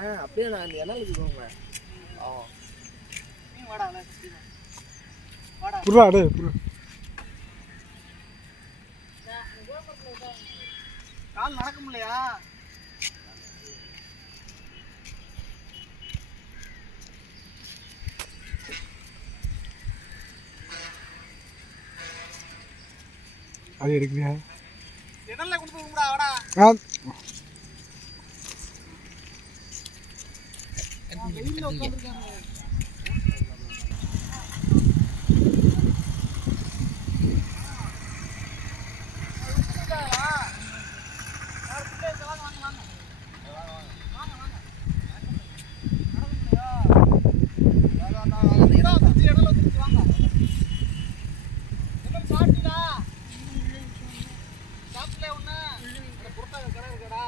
அண்ணா அப்படியே நான் அந்த எண்ணெய் வச்சுக்கோங்க ஆ. நீ வாடா. வாடா. புறா டே புறா கால் நடக்க முடியலையா? அது எடுக்கலையா திடல்ல கொடுத்து விடுடா வாடா. ஆ வெயில்ல உட்காந்துருக்காங்க போய் இருக்கடா வரியாடா?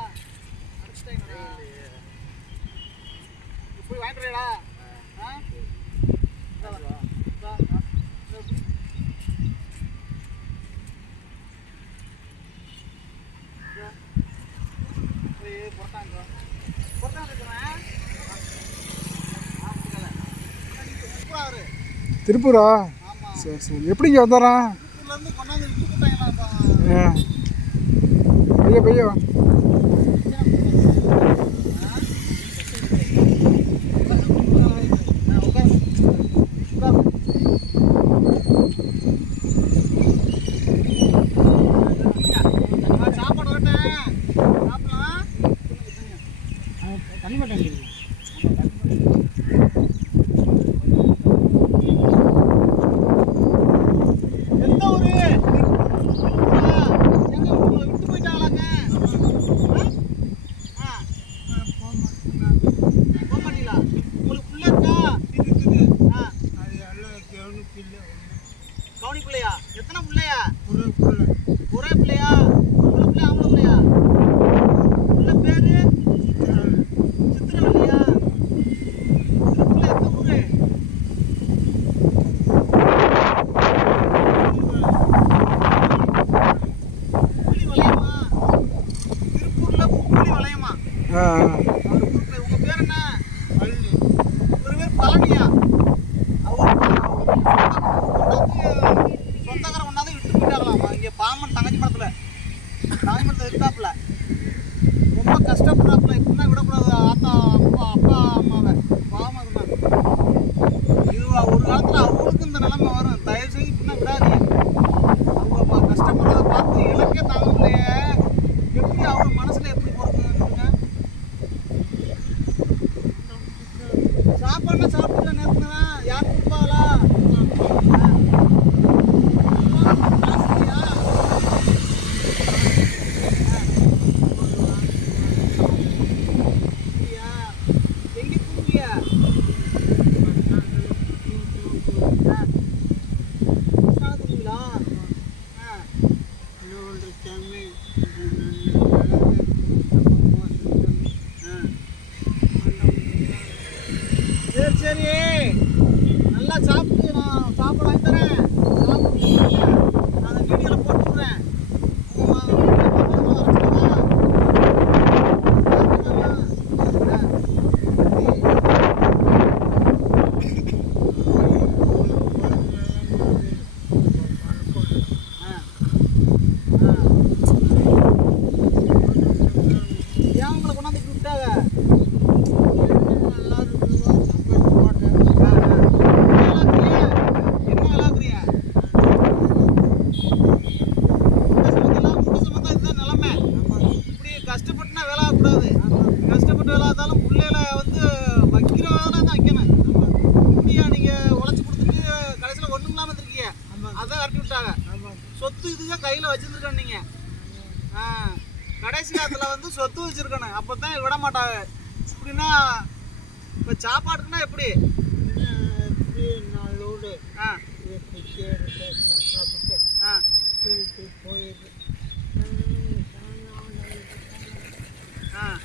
ஆ? இந்தா வா. இந்தா, ஆ. இதோ பிடி. இதோ. போய் புரட்டா இங்க வா. புரட்டா இருக்கிறேன். திருப்பூரா. சரி சரி எப்படி இங்கே வந்தாரான் திருப்பூர்ல இருந்து கொண்டாந்து விட்டு போட்டாங்களா இப்ப? ஆ பையா பையா ஆ, உட்காரு. உட்காரு. நான் சாப்பாடு வரட்டேன். சாப்பிடலாம். எந்த ஊரு? திருப்பூரா? எங்க உங்களை விட்டு போயிட்டாங்களாங்க? ஆ? ஆ. போக மாட்டீங்களா? உங்களுக்கு புள்ள இருக்கா? ஆ. கவுனி பிள்ளையா? எத்தனை பிள்ளையா? ஒரே பிள்ளையா? பொம்பளை பிள்ளையா, ஆம்பளை பிள்ளையா? பிள்ளை பேரு? சித்திரவள்ளியா? இந்த பிள்ளை எந்த ஊரு? புலி வளையமா? திருப்பூர்ல புலி வளையமா? ஆ ஆ. அவரு உங்க உங்க பேர் என்ன? ஒரு பேர் பழனியா? அவர் கொண்டாந்து சொந்தக்காரன் கொண்டாந்து விட்டு பாமன் தங்கச்சி மரத்தில் தங்கச்சி மடத்துல இருக்காப்புல. ரொம்ப கஷ்டப்படுறாப்புல. இப்படின்னா விடக்கூடாது. ஆத்தா, அப்பா, அப்பா, அம்மாவை. பாவமா இருந்தாங்க. இது ஒரு காலத்தில் அவங்களுக்கும் இந்த நிலைமை வரும். தயவு செஞ்சு இப்படின்னா விடாது அவங்க ப- கஷ்டப்படுறத பார்த்து எனக்கே தாங்க முடியலையே. எப்படி அவங்க மனசுல எப்படி பொறுக்குதுன்னு சாப்பாடுனா சாப்பிட்டு நேரத்துல யார் கொடுப்பாங்களா எங்க தூங்கியா தூங்குங்களா ஆ சரி சரி நல்லா சாப்பிட்டு நான் சாப்பாடு வாங்கி தரேன் சாப்பிட்டு நான் அந்த வீடியோவில் போட்டு விட்றேன் உங்க மா- உங்க பக்கத்துல வரட்டுமா? ஆ. ஆ. ஏன் உங்களை கொண்டாந்து இப்படி விட்டாங்க கஷ்டப்பட்டுனா வேலை ஆகக்கூடாது கஷ்டப்பட்டு வேலை ஆகாதாலும் பிள்ளையில வந்து வைக்கிற வேலை தான் வைக்கணும் இப்படியா நீங்க உழைச்சி கொடுத்துட்டு கடைசியில் ஒன்றும் இல்லாமல் இருக்கீங்க அதான் கட்டி விட்டாங்க. சொத்து இதுதான் கையில் வச்சிருந்துருக்கோம் நீங்க. ஆ கடைசி காலத்தில் வந்து சொத்து வச்சிருக்கணும். அப்போ தான் விட மாட்டாங்க. இப்படின்னா இப்போ சாப்பாடுக்குன்னா எப்படி? ஆ. ஆ. ஆ.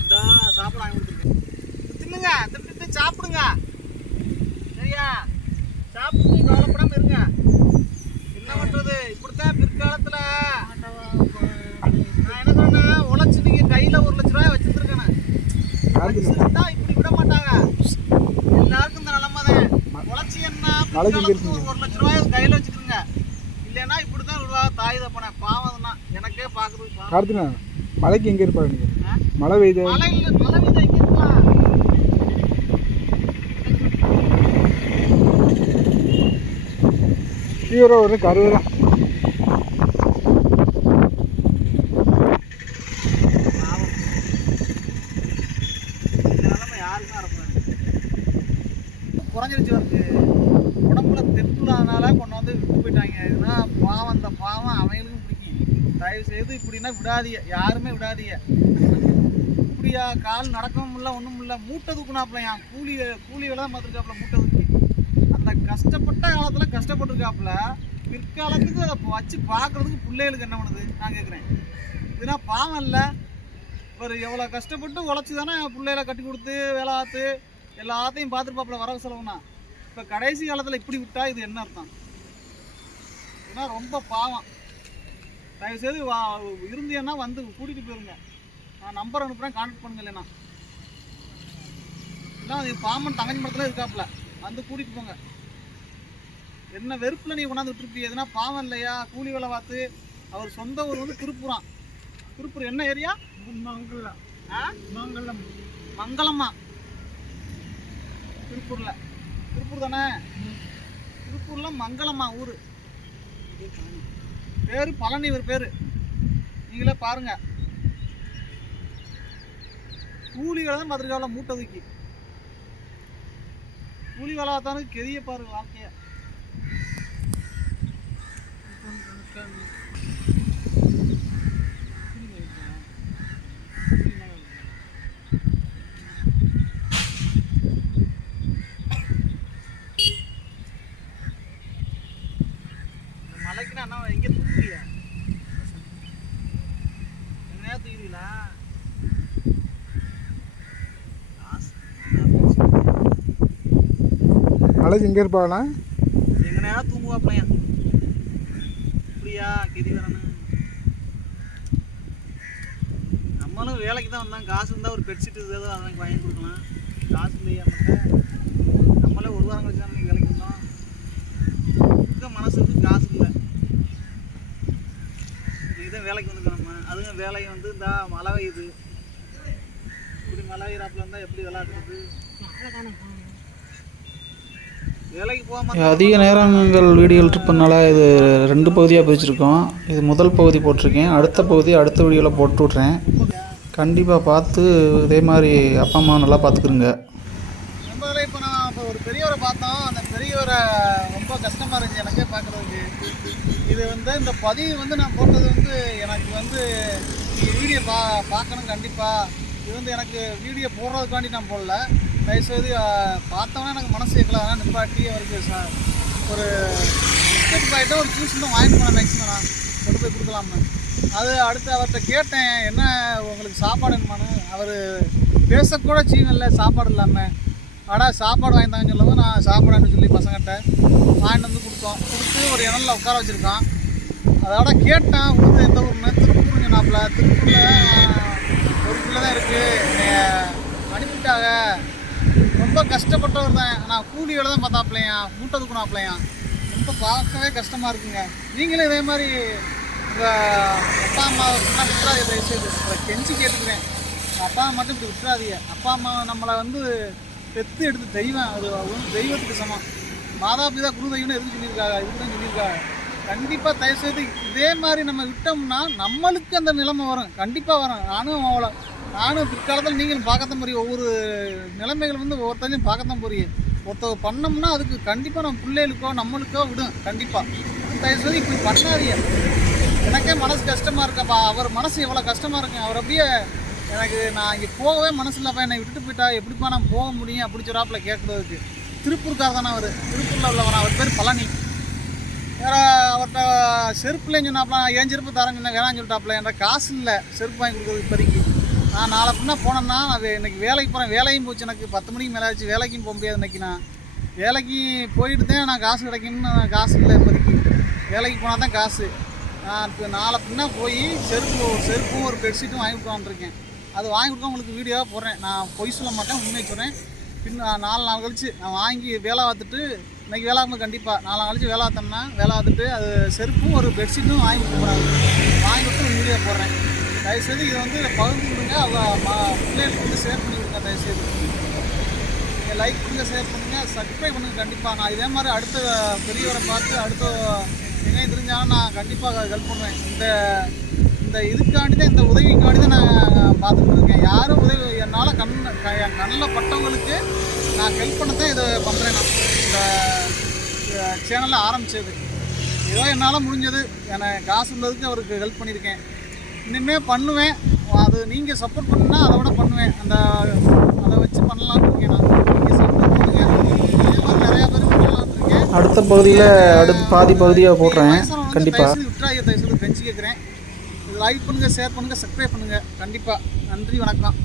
இந்தா சாப்பாடு வாங்கி கொடுத்துருக்கேன். தின்னுங்க. தின்னுட்டு சாப்பிடுங்க. சரியா? சாப்பிட்டு கவலைப்படாம இருங்க. என்ன பண்றது? இப்படித்தான் பிற்காலத்துல. நான் என்ன சொன்னேன் உழைச்சு நீங்க கையில ஒரு லட்ச ரூபாய் வச்சிருந்துருக்கேன் இருந்தா இப்படி விட மாட்டாங்க. எல்லாருக்கும் இந்த நிலைமை தான். உழைச்சி என்ன? பிற்காலத்துக்கு ஒரு ஒரு லட்ச ரூபாய் கையில வச்சுக்கிறங்க இல்லைன்னா இப்படிதான் விடுவா தாய் தப்பன பாவம் தான். எனக்கே பாக்குறது மலைக்கு எங்கே இருப்பாரு? மழை பெய்யுது. மழை இல்ல மழை ஹீரோ வந்து ஃபீவராக பாவம் குறைஞ்சிருச்சு உடம்புல தெப்புலாதனால கொண்டு வந்து விட்டு போயிட்டாங்க. இதுனா பாவம் அந்த பாவம் அவங்களுக்கும் பிடிக்கும். தயவு செய்து இப்படின்னா விடாதீங்க. யாருமே விடாதீங்க. இப்படியா கால் நடக்கவும் இல்லை ஒன்றும் இல்லை மூட்டை தூக்குனாப்புலையா கூலி கூலி வேலை தான் பார்த்துருக்காப்புல மூட்டை அந்த கஷ்டப்பட்ட காலத்தில் கஷ்டப்பட்டிருக்காப்புல பிற்காலத்துக்கு அதை வச்சு பார்க்குறதுக்கு பிள்ளைகளுக்கு என்ன பண்ணுது? நான் கேட்குறேன் இதுனா பாவம் இல்லை. இவர் எவ்வளோ கஷ்டப்பட்டு உழைச்சி தானே பிள்ளைகளை கட்டி கொடுத்து வேலை பார்த்து எல்லாத்தையும் பார்த்துருப்பாப்புல வரவு செலவுனா. இப்போ கடைசி காலத்தில் இப்படி விட்டா இது என்ன அர்த்தம்? ஏன்னா ரொம்ப பாவம். தயவுசெய்து வா இருந்தீங்கன்னா வந்து கூட்டிகிட்டு போயிருங்க. நான் நம்பர் அனுப்புகிறேன் கான்டாக்ட் பண்ணுங்க இல்லைண்ணா இல்லை அது பாமன் தங்கஞ்சி மரத்தில் இருக்காப்புல வந்து கூட்டிகிட்டு போங்க. என்ன வெறுப்பில் நீ கொண்டாந்து விட்டுருப்பீங்க எதுனா பாவம் இல்லையா? கூலி வேலை பார்த்து அவர் சொந்த ஊர் வந்து திருப்புறான் திருப்பூர் என்ன ஏரியா? மங்கலம் மங்கலம் மங்கலமா திருப்பூர்ல. திருப்பூர் தானே? திருப்பூர்ல மங்கலமா ஊரு. பேரு பழனி இவர் பேரு. நீங்களே பாருங்க. கூலி வேலை தான் பார்த்துருக்காவில் மூட்டை தூக்கி. கூலி வேலை பார்த்தாலும் கெதிய பாருங்க வாழ்க்கைய இந்த மலைக்குன்னா அண்ணா எங்கே தூக்குறியா எங்கேயா தூக்குறீங்களா காசு மலைக்கு எங்கே இருப்பாங்கண்ணா? எங்கனையா தூங்குவாப்லையா இப்படியா கெதி வரணும். நம்மளும் வேலைக்கு தான் வந்தோம். காசு இருந்தால் ஒரு பெட்ஷீட் ஏதோ அதை வாங்கி கொடுக்கலாம். காசு இல்லையா மட்டும் நம்மளே ஒரு வாரம் கழிச்சு தான் வேலைக்கு வந்தோம். இருக்க மனசுக்கு காசு இல்லை. இதுதான் வேலைக்கு வந்துருக்கோம் நம்ம. அதுவும் வேலையை வந்து இந்த மழை பெய்யுது. இப்படி மழை பெய்யறாப்புல இருந்தால் எப்படி விளாடுறது அதிக நேரங்கள் வீடியோவில் இருப்பதுனால இது ரெண்டு பகுதியாக பிரிச்சிருக்கோம். இது முதல் பகுதி போட்டிருக்கேன். அடுத்த பகுதி அடுத்த வீடியோவில் போட்டு விட்றேன். கண்டிப்பாக பார்த்து இதே மாதிரி அப்பா அம்மா நல்லா பார்த்துக்குருங்க. இப்போ நான் இப்போ ஒரு பெரியவரை பார்த்தோம். அந்த பெரியவரை ரொம்ப கஷ்டமாக இருந்துச்சு எனக்கே பார்க்குறதுக்கு. இது வந்து இந்த பதிவு வந்து நான் போட்டது வந்து எனக்கு வந்து வீடியோ பா பார்க்கணும் கண்டிப்பாக இது வந்து எனக்கு வீடியோ போடுறதுக்காண்டி நான் போடல. தயவுசெய்து அஹ், பார்த்தோன்னே எனக்கு மனசு கேட்கல. அதனால் நிப்பாட்டி அவருக்கு சார் ஒரு பிஸ்கட் பாக்கெட்டோ ஒரு ஜூஸ் தான் வாங்கிட்டு போனேன் மேக்ஸிமம் நான் கொண்டு போய் கொடுக்கலாம்னு. அது அடுத்து அவர்கிட்ட கேட்டேன் என்ன உங்களுக்கு சாப்பாடு என்னமான்னு அவர் பேசக்கூட சீனில் சாப்பாடு இல்லாமல் அடா சாப்பாடு வாங்கி தாங்கன்னு சொல்லவும் நான் சாப்பாடுன்னு சொல்லி பசங்கிட்ட வாங்கிட்டு வந்து கொடுத்தோம். கொடுத்து ஒரு இடம்ல உட்கார வச்சுருக்கான். அதோட கேட்டேன் ஊர் எந்த ஊர்னு திருப்பூர் சொன்னாப்புல. திருப்பூரில் ஒரு பிள்ளை தான் இருக்குது அனுப்பிட்டாங்க ரொம்ப கஷ்டப்பட்டவர் தான். நான் கூலி வேலை தான் பார்த்தாப்லையா? மூட்டை தூக்கினாப்லையா? ரொம்ப பார்க்கவே கஷ்டமாக இருக்குங்க. நீங்களும் இதே மாதிரி உங்கள் அப்பா அம்மாவை விட்டுறாதீங்க தயவுசெய்து. கெஞ்சி கேட்டுக்கிறேன். அப்பா அம்மா மட்டும் இப்படி விட்டுறாதீங்க. அப்பா அம்மா நம்மளை வந்து பெத்து எடுத்து தெய்வம். அது வந்து தெய்வத்துக்கு சமம். மாதா பிதா குரு தெய்வம்னு எதுவும் சொல்லியிருக்காங்க? இதுக்கு தான் சொல்லியிருக்காங்க. கண்டிப்பாக தயவுசெய்து இதே மாதிரி நம்ம விட்டோம்னா நம்மளுக்கு அந்த நிலைமை வரும். கண்டிப்பாக வரும். நானும் அவ்வளோ நானும் பிற்காலத்தில் நீங்களும் பார்க்கத்தான் போறீங்க. ஒவ்வொரு நிலைமைகள் வந்து ஒவ்வொருத்தரையும் பார்க்கத்தான் போறீங்க. ஒருத்தர் பண்ணோம்னா அதுக்கு கண்டிப்பாக நம்ம பிள்ளைகளுக்கோ நம்மளுக்கோ விடும். கண்டிப்பாக தயவுசெய்து இப்படி பண்ணாதீங்க. எனக்கே மனசு கஷ்டமாக இருக்கப்பா. அவர் மனசு எவ்வளோ கஷ்டமாக இருக்கு அவர் அப்படியே எனக்கு நான் இங்கே போகவே மனசு இல்லைப்பா என்னை விட்டுட்டு போயிட்டா எப்படிப்பா நான் போக முடியும் அப்படி சொல்லாப்புல கேட்குறதுக்கு திருப்பூர்கார் தானே அவர். திருப்பூரில் உள்ளவன் அவர் பேர் பழனி. வேற அவர்கிட்ட செருப்புலேயும் சொன்னாப்ல ஏன் செருப்பு தரேன் சொன்ன வேணாம்னு சொல்லிட்டாப்ல என்கிட்ட காசு இல்லை. செருப்பு வாங்கி கொடுக்குறது இப்போதைக்கு. நான் நாளை பின்னா போனேன்னா நான் இன்னைக்கு வேலைக்கு போகிறேன் வேலையும் போச்சு எனக்கு. பத்து மணிக்கு மேலே ஆச்சு. வேலைக்கும் போக முடியாது இன்றைக்கி நான். வேலைக்கு போயிட்டு தான் நான் காசு கிடைக்கும்னு காசு இல்லை இப்போதைக்கு. வேலைக்கு போனால் தான் காசு. நான் இப்போ நாளை பின்னா போய் செருப்பு ஒரு செருப்பும் ஒரு பெட்ஷீட்டும் வாங்கி வந்துருக்கேன். அது வாங்கி கொடுக்க உங்களுக்கு வீடியோவாக போடுறேன். நான் பொய் சொல்ல மாட்டேன் உண்மையை சொல்கிறேன் பின் நாலு நாள் கழிச்சு நான் வாங்கி வேலை பார்த்துட்டு இன்னைக்கு வேலை ஆகும்போது கண்டிப்பாக நாலு நாள் கழிச்சு வேலை பார்த்தோம்னா வேலை பார்த்துட்டு அது செருப்பும் ஒரு பெட்ஷீட்டும் வாங்கி கொடுக்க போகிறாங்க வாங்கி கொடுத்து வீடியோ போடுறேன். தயவுசெய்து இதை வந்து பகிர்ந்து கொடுங்க அவங்க பிள்ளைகளுக்கு வந்து ஷேர் பண்ணி கொடுங்க தயவுசெய்து. நீங்கள் லைக் பண்ணுங்க ஷேர் பண்ணுங்கள் சப்ஸ்கிரைப் பண்ணுங்கள் கண்டிப்பாக நான் இதே மாதிரி அடுத்த பெரியவரை பார்த்து அடுத்த என்ன தெரிஞ்சாலும் நான் கண்டிப்பாக ஹெல்ப் பண்ணுவேன். இந்த இந்த இதுக்காண்டி தான் இந்த உதவிக்காண்டி தான் நான் பார்த்துட்டு இருக்கேன். யாரும் உதவி என்னால் கண் க- என் கண்ணில் பட்டவங்களுக்கு நான் ஹெல்ப் பண்ண தான் இதை பண்ணுறேன் நான். இந்த சேனலை ஆரம்பித்தது ஏதோ என்னால் முடிஞ்சது. எனக்கு காசு உள்ளதுக்கு அவருக்கு ஹெல்ப் பண்ணியிருக்கேன். இனிமே பண்ணுவேன். அது நீங்கள் சப்போர்ட் பண்ணுனா அதை விட பண்ணுவேன். அந்த அதை வச்சு பண்ணலாம்னு இருக்கேன் நான். நீங்கள் சப்போர்ட் பண்ணுங்க. இதே நிறையா பேர் இருக்கேன். அடுத்த பகுதியில் அடுத்த பாதி பகுதியாக போடுறேன் கண்டிப்பாக தயவுசெய்து விட்டுறாதீங்க. தயவுசெய்து கெஞ்சி கேட்குறேன். லைக் பண்ணுங்கள் ஷேர் பண்ணுங்கள் சப்ஸ்கிரைப் பண்ணுங்கள் கண்டிப்பாக நன்றி வணக்கம்.